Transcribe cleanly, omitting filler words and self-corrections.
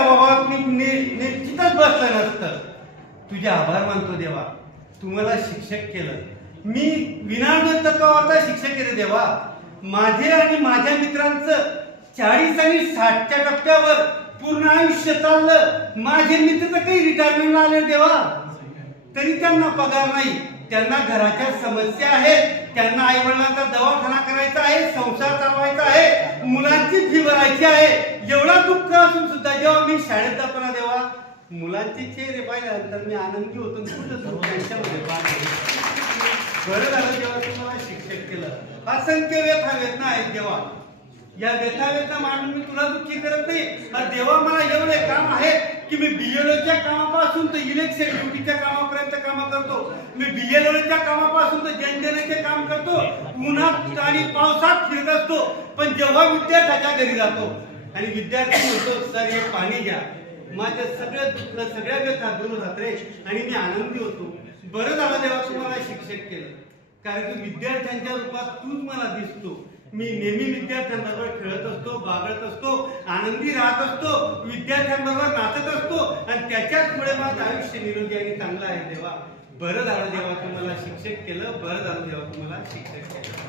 स्वभावात मी निश्चितच बसलं नसतं. तुझे आभार मानतो देवा, तू मला शिक्षक केलं. मी विनामूल्य तत्वावरचा शिक्षक केलं देवा. माझे आणि माझ्या मित्रांचं 40 आणि 60च्या टप्प्यावर पूर्ण आयुष्य चाललं. माझे मित्र तर काही रिटायरमेंट आले देवा, तरी त्यांना पगार नाही. त्यांना घराच्या समस्या आहेत, त्यांना आई वडिलांचा दवाखाना करायचा आहे, संसार चालवायचा आहे, मुलांची फी भरायची आहे. एवढा दुःख असून सुद्धा जेव्हा मी शाळेत जातो ना देवा, मुलांचे चेहरे पाहिल्यानंतर मी आनंदी होतो. त्यांच्यामध्ये बरं झालं जेव्हा तू मला शिक्षक केलं. असंख्य व्यथा वेदना आहेत देवा, या व्यथा वेदना मांडून मी तुला दुःखी करत नाही. देवा मला एवढे काम आहे की मी बीएलओच्या कामापासून तर इलेक्शन ड्युटीच्या कामापर्यंत काम करतो. मी बीएलओच्या कामापासून तर जनतेचे काम करतो. उन्हात आणि पावसात फिरत असतो. पण जेव्हा विद्यार्थ्याच्या घरी जातो आणि विद्यार्थी म्हणतो सर हे पाणी घ्या, माझे सगळे दुःख सगळ्या व्यथा दूर होतात रे आणि मी आनंदी होतो. बरं झालं देवा तुम्हाला शिक्षक केलं, कारण की विद्यार्थ्यांच्या रूपात तूच मला दिसतो. मी नेहमी विद्यार्थ्यांबरोबर खेळत असतो, बागडत असतो, आनंदी राहत असतो, विद्यार्थ्यांबरोबर नाचत असतो आणि त्याच्याचमुळे माझं आयुष्य निरोगी आणि चांगलं आहे देवा. बरं झालं देवा तुम्हाला शिक्षक केलं. बरं झालं देवा तुम्हाला शिक्षक केलं.